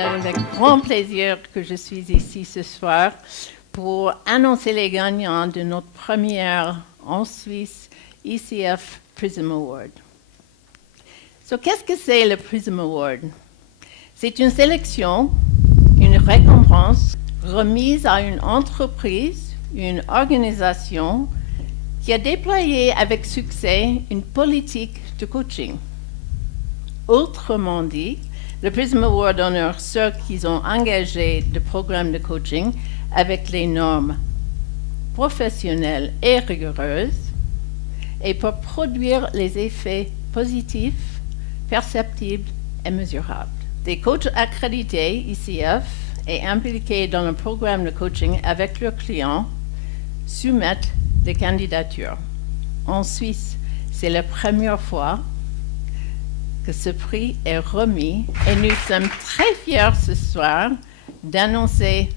avec grand plaisir que je suis ici ce soir pour annoncer les gagnants de notre première en Suisse ICF Prism Award. Qu'est-ce que c'est le Prism Award? C'est une sélection, une récompense remise à une entreprise, une organisation qui a déployé avec succès une politique de coaching. Autrement dit, le Prism Award honore ceux qui ont engagé des programmes de coaching avec les normes professionnelles et rigoureuses et pour produire les effets positifs, perceptibles et mesurables. Des coachs accrédités ICF et impliqués dans le programme de coaching avec leurs clients soumettent des candidatures. En Suisse, c'est la première fois que ce prix est remis et nous sommes très fiers ce soir d'annoncer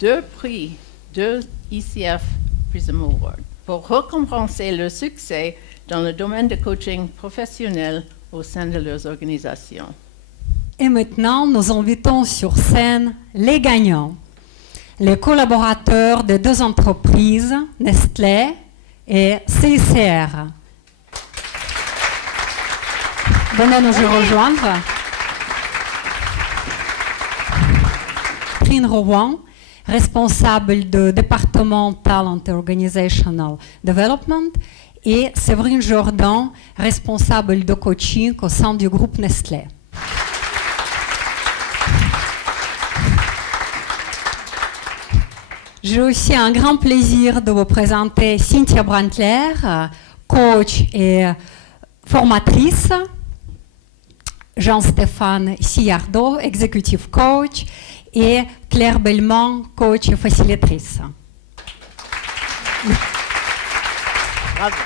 2 prix de ICF Prism Award pour récompenser le succès dans le domaine de coaching professionnel au sein de leurs organisations. Et maintenant, nous invitons sur scène les gagnants, les collaborateurs de 2 entreprises, Nestlé et CICR. Venez nous rejoindre. Trine Rowan, responsable du département Talent et Organizational Development, et Séverine Jordan, responsable de coaching au sein du groupe Nestlé. J'ai aussi un grand plaisir de vous présenter Cynthia Brantler, coach et formatrice, Jean-Stéphane Sillardo, executive coach, et Claire Belmont, coach et facilitatrice. Bravo.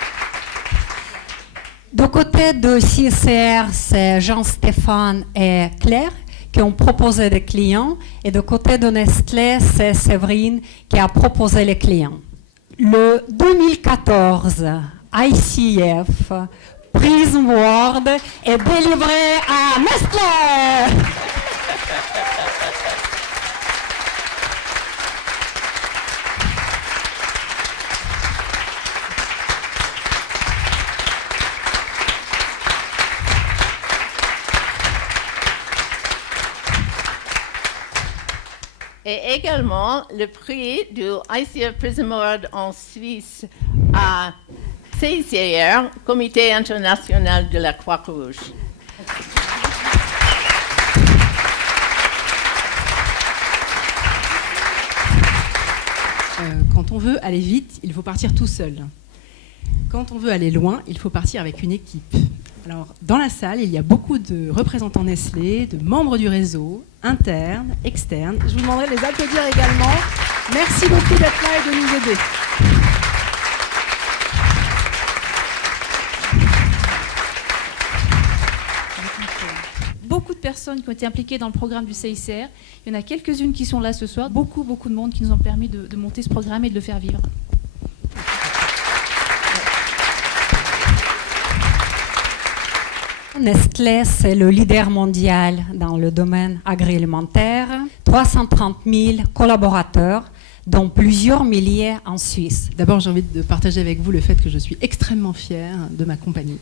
Du côté de CICR, c'est Jean-Stéphane et Claire qui ont proposé des clients, et du côté de Nestlé, c'est Séverine qui a proposé les clients. Le 2014 ICF Prism Award est délivré à Nestlé. Et également le prix du ICF Prism Award en Suisse à CICR, Comité international de la Croix-Rouge. Quand on veut aller vite, il faut partir tout seul. Quand on veut aller loin, il faut partir avec une équipe. Alors, dans la salle, il y a beaucoup de représentants Nestlé, de membres du réseau, internes, externes. Je vous demanderai de les applaudir également. Merci beaucoup d'être là et de nous aider. Beaucoup de personnes qui ont été impliquées dans le programme du CICR. Il y en a quelques-unes qui sont là ce soir. Beaucoup de monde qui nous ont permis de monter ce programme et de le faire vivre. Nestlé, c'est le leader mondial dans le domaine agroalimentaire. 330 000 collaborateurs, dont plusieurs milliers en Suisse. D'abord, j'ai envie de partager avec vous le fait que je suis extrêmement fière de ma compagnie.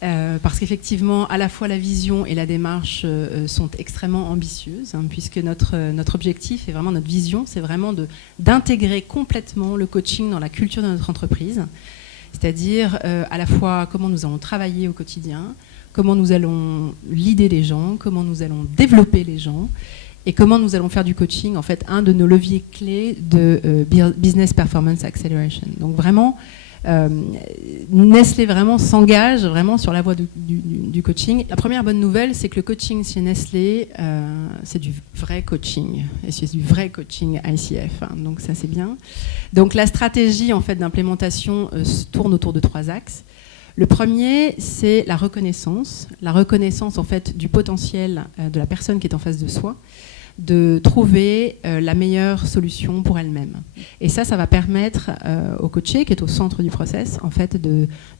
Parce qu'effectivement, à la fois la vision et la démarche sont extrêmement ambitieuses, puisque notre objectif et vraiment notre vision, c'est vraiment d'intégrer complètement le coaching dans la culture de notre entreprise. C'est-à-dire à la fois comment nous allons travailler au quotidien, comment nous allons leader les gens, comment nous allons développer les gens, et comment nous allons faire du coaching, en fait, un de nos leviers clés de Business Performance Acceleration. Donc vraiment, Nestlé vraiment s'engage vraiment sur la voie du coaching. La première bonne nouvelle, c'est que le coaching chez Nestlé, c'est du vrai coaching, et c'est du vrai coaching ICF, donc ça c'est bien. Donc la stratégie en fait d'implémentation tourne autour de 3 axes. Le premier, c'est la reconnaissance en fait du potentiel de la personne qui est en face de soi, de trouver la meilleure solution pour elle-même. Et ça va permettre au coaché, qui est au centre du process, en fait,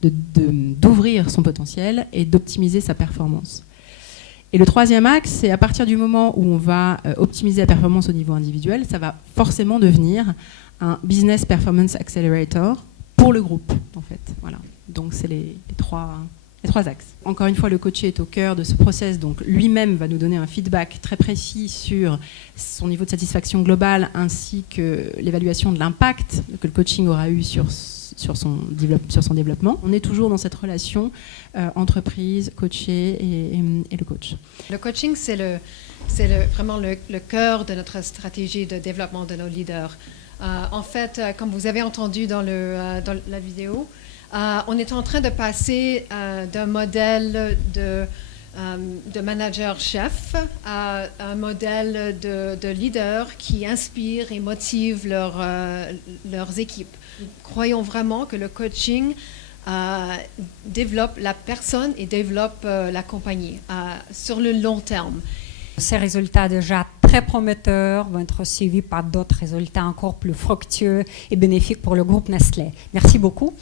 d'ouvrir son potentiel et d'optimiser sa performance. Et le troisième axe, c'est à partir du moment où on va optimiser la performance au niveau individuel, ça va forcément devenir un Business Performance Accelerator pour le groupe, en fait. Voilà. Donc, c'est les trois axes. Encore une fois, le coaché est au cœur de ce process, donc lui-même va nous donner un feedback très précis sur son niveau de satisfaction globale ainsi que l'évaluation de l'impact que le coaching aura eu sur son développement. On est toujours dans cette relation entreprise, coaché et le coach. Le coaching, c'est vraiment le cœur de notre stratégie de développement de nos leaders. En fait, comme vous avez entendu dans la vidéo, on est en train de passer d'un modèle de manager-chef à un modèle de leader qui inspire et motive leurs équipes. Nous croyons vraiment que le coaching développe la personne et développe la compagnie sur le long terme. Ces résultats déjà très prometteurs vont être suivis par d'autres résultats encore plus fructueux et bénéfiques pour le groupe Nestlé. Merci beaucoup.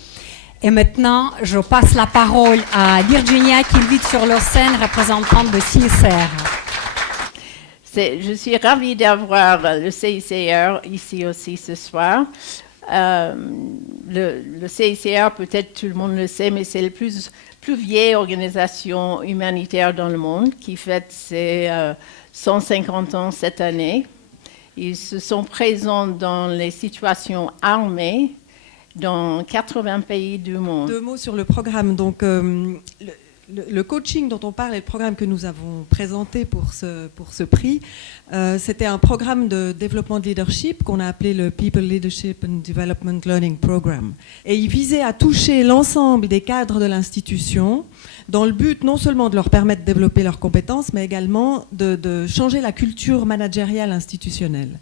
Et maintenant, je passe la parole à Virginia qui invite sur la scène représentante de CICR. Je suis ravie d'avoir le CICR ici aussi ce soir. Le CICR, peut-être tout le monde le sait, mais c'est la plus vieille organisation humanitaire dans le monde qui fête ses 150 ans cette année. Ils se sont présents dans les situations armées dans 80 pays du monde. 2 mots sur le programme. Donc, le coaching dont on parle et le programme que nous avons présenté pour ce prix, c'était un programme de développement de leadership qu'on a appelé le People Leadership and Development Learning Program. Et il visait à toucher l'ensemble des cadres de l'institution dans le but non seulement de leur permettre de développer leurs compétences, mais également de changer la culture managériale institutionnelle.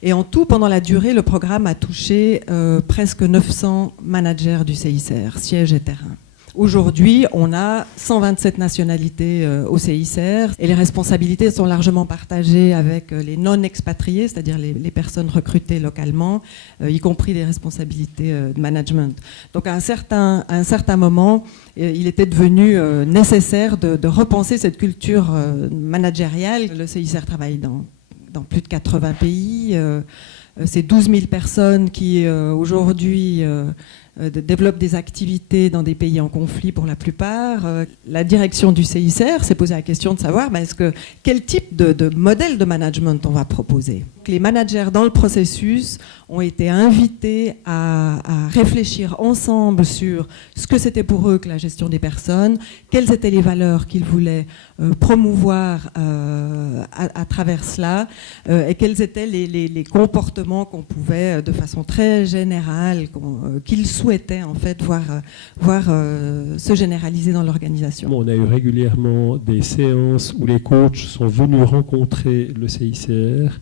Et en tout, pendant la durée, le programme a touché presque 900 managers du CICR, siège et terrain. Aujourd'hui, on a 127 nationalités au CICR et les responsabilités sont largement partagées avec les non-expatriés, c'est-à-dire les personnes recrutées localement, y compris les responsabilités de management. Donc à un certain moment, il était devenu nécessaire de repenser cette culture managériale. Le CICR travaille dans plus de 80 pays. C'est 12 000 personnes qui, aujourd'hui, développent des activités dans des pays en conflit pour la plupart. La direction du CICR s'est posé la question de savoir quel type de modèle de management on va proposer. Les managers dans le processus ont été invités à réfléchir ensemble sur ce que c'était pour eux que la gestion des personnes, quelles étaient les valeurs qu'ils voulaient promouvoir à travers cela, et quels étaient les comportements qu'on pouvait, de façon très générale, qu'ils souhaitaient en fait voir se généraliser dans l'organisation. On a eu régulièrement des séances où les coachs sont venus rencontrer le CICR.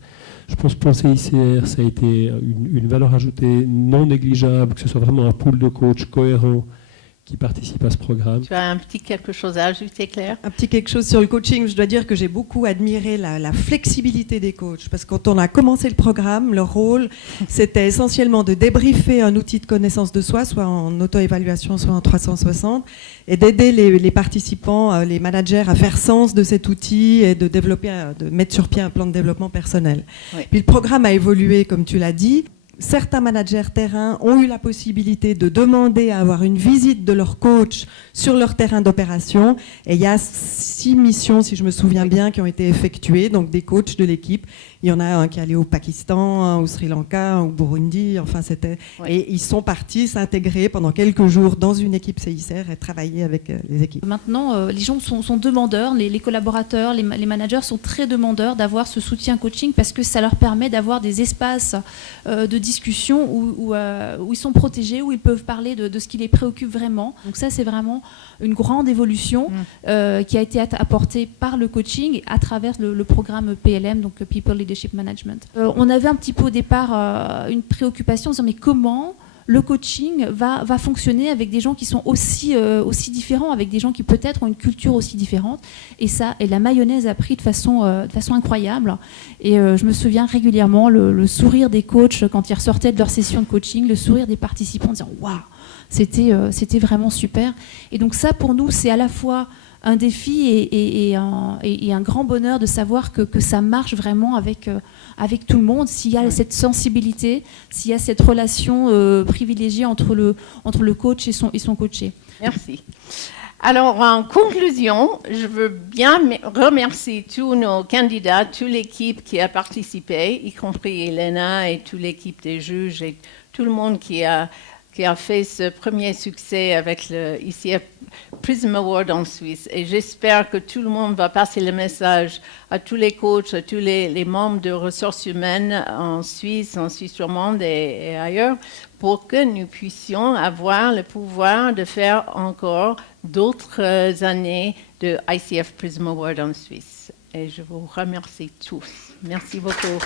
Je pense que pour le CICR, ça a été une valeur ajoutée non négligeable, que ce soit vraiment un pool de coachs cohérent qui participent à ce programme. Tu as un petit quelque chose à ajouter, Claire ? Un petit quelque chose sur le coaching. Je dois dire que j'ai beaucoup admiré la flexibilité des coachs, parce que quand on a commencé le programme, leur rôle, c'était essentiellement de débriefer un outil de connaissance de soi, soit en auto-évaluation, soit en 360, et d'aider les participants, les managers, à faire sens de cet outil et de mettre sur pied un plan de développement personnel. Oui. Puis le programme a évolué, comme tu l'as dit. Certains managers terrain ont eu la possibilité de demander à avoir une visite de leur coach sur leur terrain d'opération. Et il y a 6 missions, si je me souviens bien, qui ont été effectuées, donc des coachs de l'équipe. Il y en a un qui est allé au Pakistan, un au Sri Lanka, un au Burundi, enfin c'était... Ouais. Et ils sont partis s'intégrer pendant quelques jours dans une équipe CICR et travailler avec les équipes. Maintenant, les gens sont demandeurs, les collaborateurs, les managers sont très demandeurs d'avoir ce soutien coaching parce que ça leur permet d'avoir des espaces de discussion où ils sont protégés, où ils peuvent parler de ce qui les préoccupe vraiment. Donc ça, c'est vraiment une grande évolution qui a été apportée par le coaching à travers le programme PLM, donc People Leadership Management. On avait un petit peu au départ une préoccupation en disant mais comment le coaching va fonctionner avec des gens qui sont aussi différents, avec des gens qui peut-être ont une culture aussi différente. Et la mayonnaise a pris de façon incroyable. Et je me souviens régulièrement le sourire des coachs quand ils ressortaient de leur session de coaching, le sourire des participants en disant « Waouh !» C'était vraiment super. Et donc ça, pour nous, c'est à la fois un défi et un grand bonheur de savoir que ça marche vraiment avec tout le monde. S'il y a cette sensibilité, s'il y a cette relation privilégiée entre le coach et son coaché. Merci. Alors, en conclusion, je veux bien remercier tous nos candidats, toute l'équipe qui a participé, y compris Elena et toute l'équipe des juges et tout le monde qui a fait ce premier succès avec le ICF Prism Award en Suisse. Et j'espère que tout le monde va passer le message à tous les coachs, à tous les membres de ressources humaines en Suisse romande et ailleurs, pour que nous puissions avoir le pouvoir de faire encore d'autres années de ICF Prism Award en Suisse. Et je vous remercie tous. Merci beaucoup.